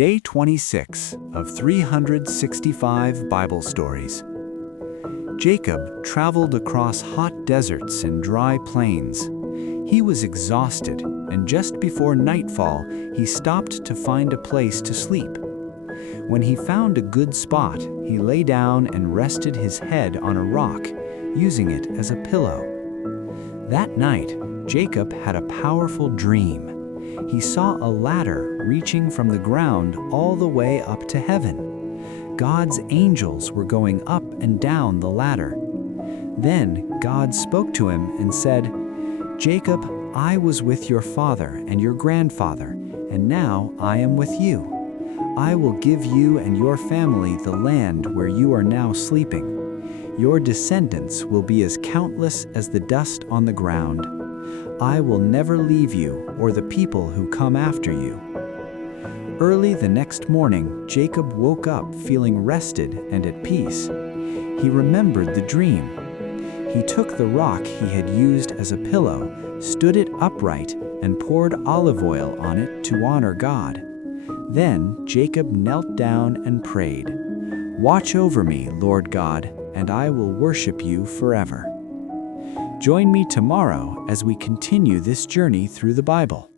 Day 26 of 365 Bible Stories. Jacob traveled across hot deserts and dry plains. He was exhausted, and just before nightfall, he stopped to find a place to sleep. When he found a good spot, he lay down and rested his head on a rock, using it as a pillow. That night, Jacob had a powerful dream. He saw a ladder reaching from the ground all the way up to heaven. God's angels were going up and down the ladder. Then God spoke to him and said, "Jacob, I was with your father and your grandfather, and now I am with you. I will give you and your family the land where you are now sleeping. Your descendants will be as countless as the dust on the ground. I will never leave you or the people who come after you." Early the next morning, Jacob woke up feeling rested and at peace. He remembered the dream. He took the rock he had used as a pillow, stood it upright, and poured olive oil on it to honor God. Then Jacob knelt down and prayed, "Watch over me, Lord God, and I will worship you forever." Join me tomorrow as we continue this journey through the Bible.